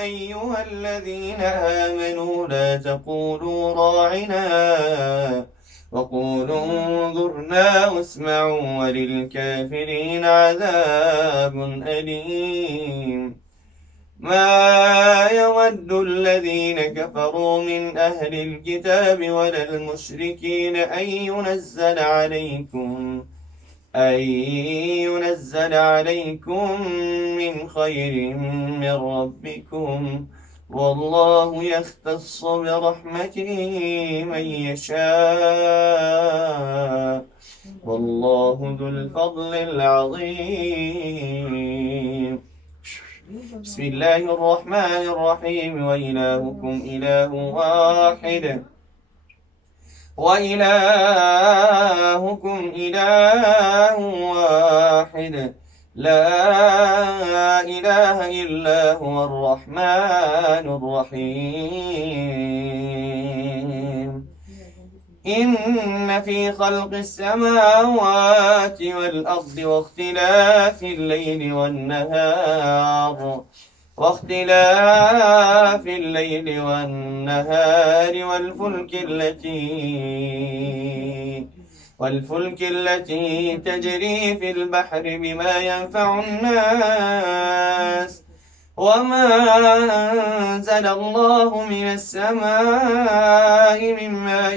أيها الذين آمنوا لا تقولوا راعنا وقولوا انظرنا واسمعوا وللكافرين عذاب أليم. ما يود الذين كفروا من أهل الكتاب ولا المشركين أن ينزل عليكم من خير من ربكم، والله يختص برحمته من يشاء، والله ذو الفضل العظيم. بسم الله الرحمن الرحيم. وإلهكم إله واحد لا إله إلا هو الرحمن الرحيم. إن في خلق السماوات والأرض واختلاف الليل والنهار والفلك التي تجري في البحر بما ينفع الناس وما أنزل الله من السماء من ماء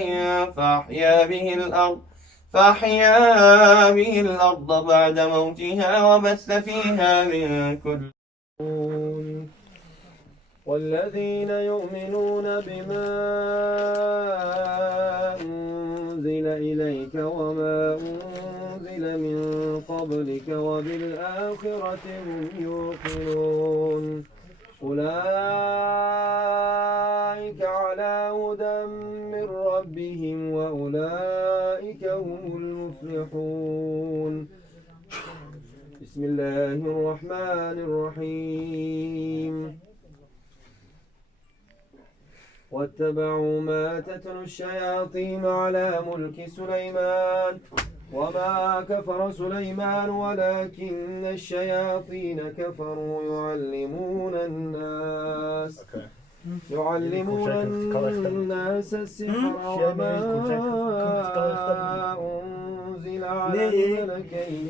فأحيا به الأرض بعد موتها وبث فيها من كل. والذين يؤمنون بما أنزل إليك وما أنزل من قبلك وبالآخرة هم يوقنون أولئك على هدى من ربهم وأولئك هم المفلحون. بسم الله الرحمن الرحيم. واتبعوا ما تتلو الشياطين على ملك سليمان وما كفر سليمان ولكن الشياطين كفروا يعلمون الناس السحر وما أنزل على الملكين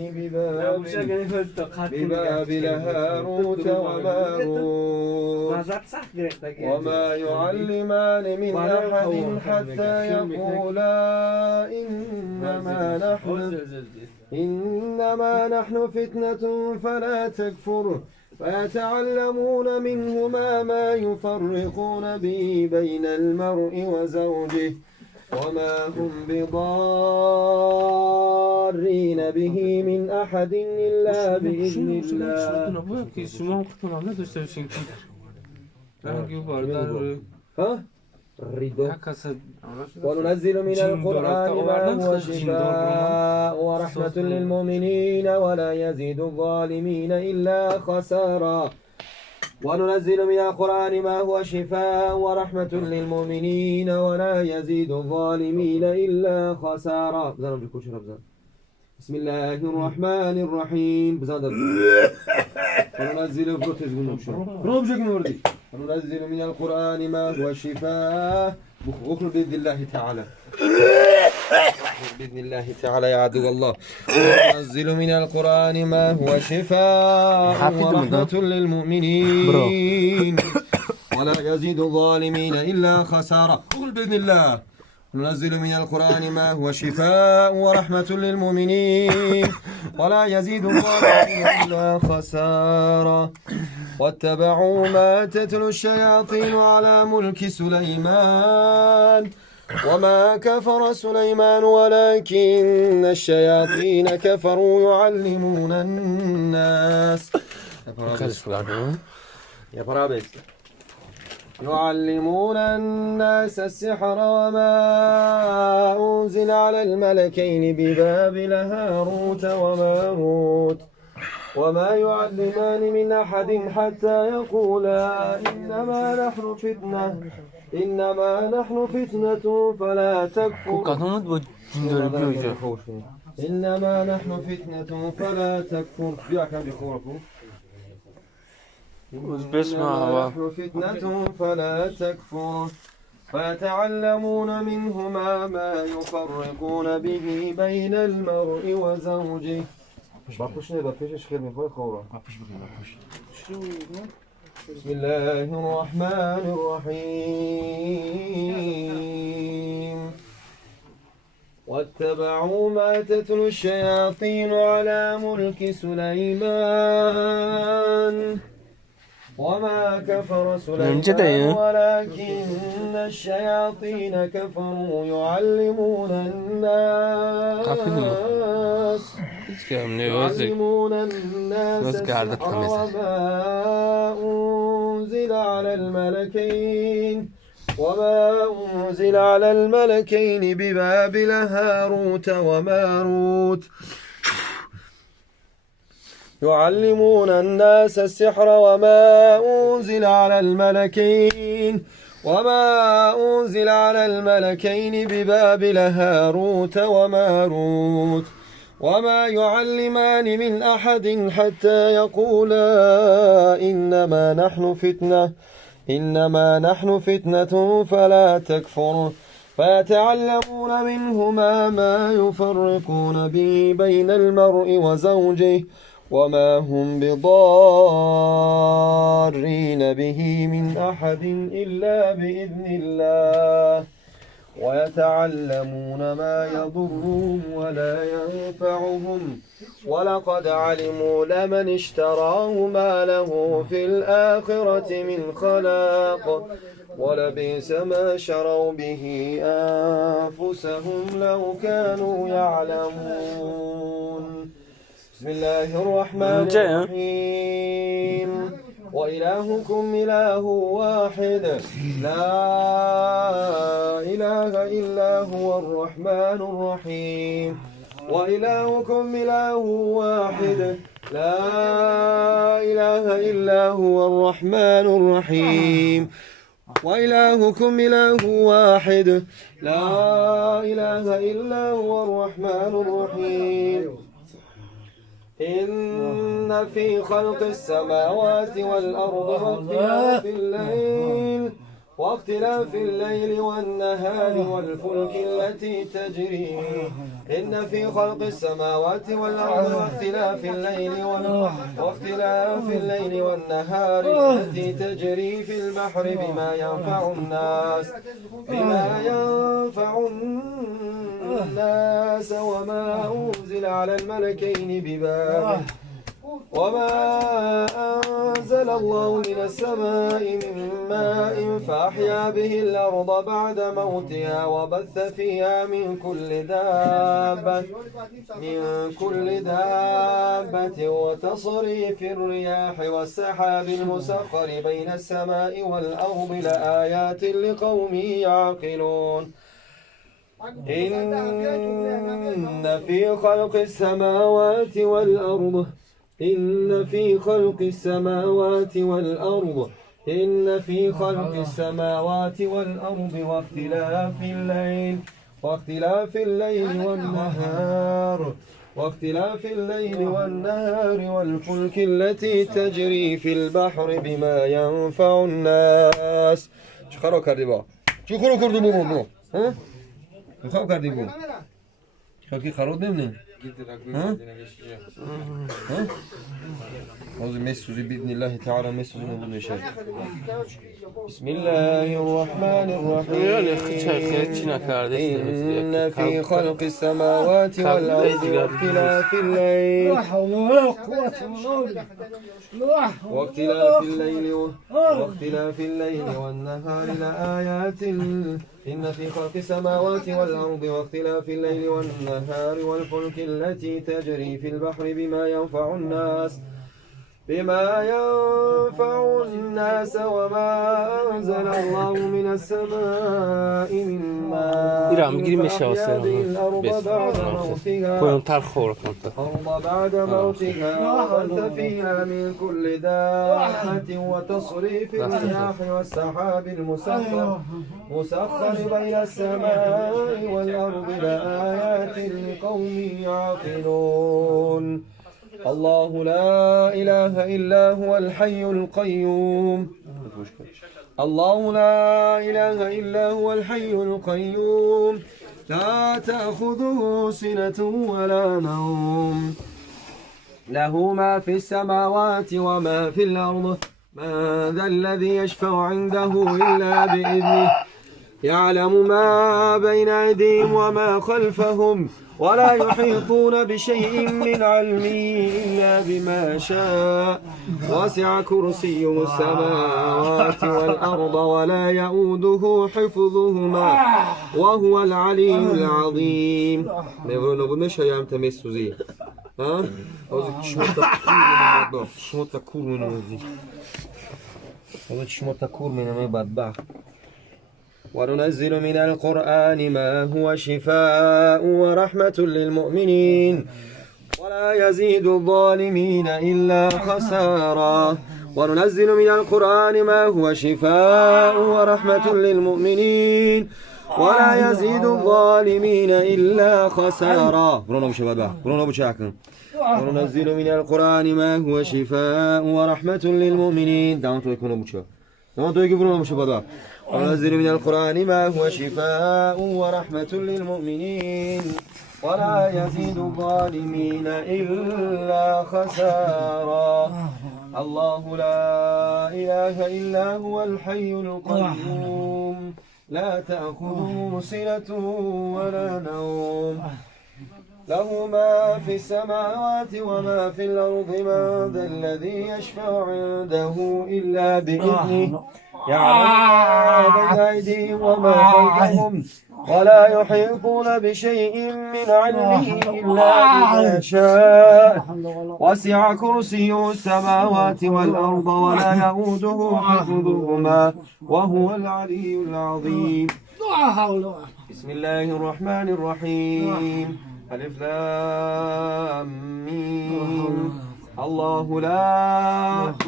ببابل هاروت وماروت وما يعلمان من أحد حتى يقولا إنما نحن فتنة فلا تكفر فيتعلمون منهما ما يفرقون به بين المرء وزوجه وما هم بضارين به من أحد إلا بإذن الله. وننزل من القرآن ما هو شفاء ورحمة للمؤمنين ولا يزيد الظالمين إلا خسارا. وننزل من القرآن ما هو شفاء ورحمة للمؤمنين ولا يزيد الظالمين إلا خسارا. بسم الله الرحمن الرحيم. وننزل من القرآن ما هو شفاء بإذن الله تعالى. بإذن الله تعالى يا عدو الله. وننزل من القرآن ما هو شفاء ورحمة للمؤمنين ولا يزيد الظالمين إلا خسارة. بإذن الله. ننزل من القرآن ما هو شفاء ورحمة للمؤمنين ولا يزيد الظالمين إلا خسارة. واتبعوا ما تتلو الشياطين على ملك سليمان وما كفر سليمان ولكن الشياطين كفروا يعلمون الناس السحر وما أنزل على الملكين ببابل هاروت وماروت وما يعلمان من أحد حتى يقولا إنما نحن فتنة فلا تكفر. إنما نحن فتنة فلا تكفر. إنما نحن فتنة فلا تكفر فيتعلمون منهما ما يفرقون به بين المرء وزوجه. بسم الله الرحمن الرحيم. واتبعوا ما تتلو الشياطين على ملك سليمان وما كفر سليمان ولكن الشياطين كفروا يعلمون الناس السحر وما أنزل على الملكين ببابل هاروت وماروت يعلمون الناس السحر وما أنزل على الملكين ببابل هاروت وماروت وما يعلمان من أحد حتى يقولا إنما نحن فتنة فلا تكفر فيتعلمون منهما ما يفرقون به بين المرء وزوجه وما هم بضارين به من أحد إلا بإذن الله ويتعلمون ما يضرهم ولا ينفعهم ولقد علموا لمن اشتراه ما له في الآخرة من خلاق ولبئس ما شروا به أنفسهم لو كانوا يعلمون. بسم الله الرحمن الرحيم. وإلهكم إله واحد لا إله إلا هو الرحمن الرحيم. وإلهكم إله واحد لا إله إلا هو الرحمن الرحيم. وإلهكم إله واحد لا إله إلا هو الرحمن الرحيم. إن في خلق السماوات والأرض واختلاف الليل والنهار والفلك التي تجري إن في خلق السماوات والأرض واختلاف الليل والنهار التي تجري في البحر بما ينفع الناس وما أنزل على الملكين ببابل وما أنزل الله من السماء من ماء فأحيا به الأرض بعد موتها وبث فيها من كل دابة وتصريف الرياح والسحاب المسخر بين السماء والأرض لآيات لقوم يعقلون. إن في خلق السماوات والأرض واختلاف الليل والنهار والفلك التي تجري في البحر بما ينفع الناس. چه خراب کردی با؟ چه خراب کردی با؟ ها؟ چه خراب کردی با؟ خاکی خراب نمی‌کنه؟ ها؟ هذا مسوزي بإذن الله تعالى مسوزي من شيء. بسم الله الرحمن الرحيم. إن في خلق السماوات والأرض واختلاف الليل والنهار لآيات. إن في خلق السماوات والأرض واختلاف الليل والنهار والفلك التي تجري في البحر بما ينفع الناس وما أنزل الله من السماء من ماء فأحيا به الأرض بعد موتها وبث فيها من كل دابة وتصريف الرياح والسحاب المسخر بين السماء والأرض لآيات لقوم يعقلون. الله لا إله إلا هو الحي القيوم. الله لا إله إلا هو الحي القيوم لا تأخذه سنة ولا نوم له ما في السماوات وما في الأرض من ذا الذي يشفع عنده إلا بإذنه يعلم ما بين أيديهم وما خلفهم ولا يحيطون بشيء من علمه إلا بما شاء وسع كرسيه السماوات والأرض ولا يؤوده حفظهما وهو العلي العظيم. ها؟ وننزل من القرآن ما هو شفاء ورحمة للمؤمنين ولا يزيد الظالمين إلا خسارا. وننزل من القرآن ما هو شفاء ورحمة للمؤمنين ولا يزيد الظالمين إلا خسارا. وننزل من القرآن ما هو شفاء ورحمة للمؤمنين وننزل من القرآن ما هو شفاء ورحمة للمؤمنين ولا يزيد الظالمين إلا خسارا. الله لا إله إلا هو الحي القيوم لا تأخذه سنة ولا نوم له ما في السماوات وما في الأرض من ذا الذي يشفع عنده إلا بإذنه يعلم ما بين أيديهم وما خلفهم ولا يحيطون بشيء من علمه إلا بما شاء وسع كرسيه السماوات والأرض ولا يؤوده حفظهما وهو العلي العظيم. بسم الله الرحمن الرحيم. ألف لام ميم. الله لا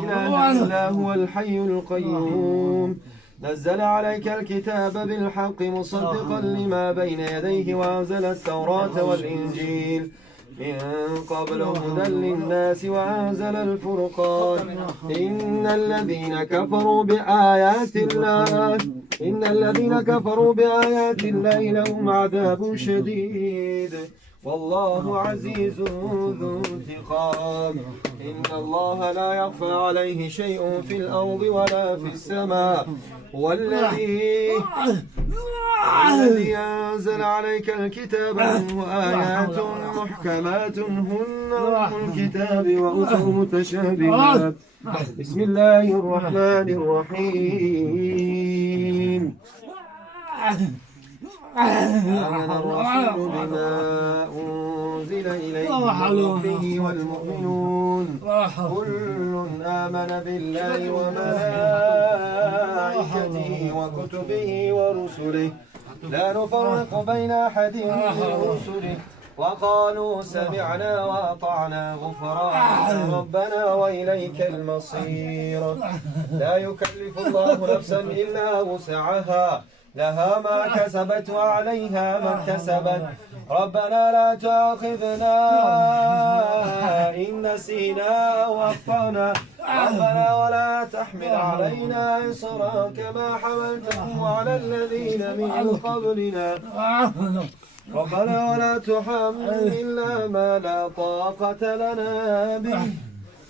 إله إلا هو الحي القيوم نزل عليك الكتاب بالحق مصدقا لما بين يديه وأنزل التوراة والإنجيل من قبل هدى للناس وأنزل الفرقان إن الذين كفروا بآيات الله لهم عذاب شديد والله عزيز ذو انتقام. إن الله لا يخفى عليه شيء في الأرض ولا في السماء هو الذي أنزل عليك الكتاب منه آيات محكمات هن أم الكتاب وأخر متشابهات. بسم الله الرحمن الرحيم. آمن الرسول بما أنزل إليه من ربه والمؤمنون كل آمن بالله وملائكته وكتبه ورسله لا نفرق بين أحد من رسله وقالوا سمعنا وأطعنا غفرانك ربنا وإليك المصير. لا يكلف الله نفسا إلا وسعها لها ما كسبت وعليها ما اكتسبت ربنا لا تؤاخذنا إن نسينا أو أخطأنا ربنا ولا تحمل علينا إصرا كما حملته على الذين من قبلنا ربنا ولا تحملنا ما لا طاقة لنا به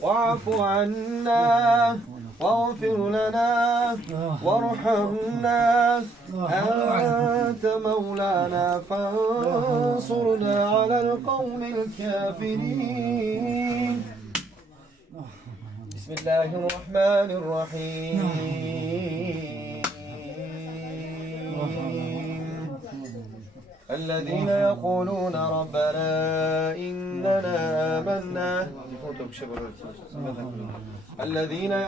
واعف عنا واغفر لنا وارحمنا أنت مولانا فانصرنا على القوم الكافرين. بسم الله الرحمن الرحيم. الذين يقولون ربنا إننا آمنا الذين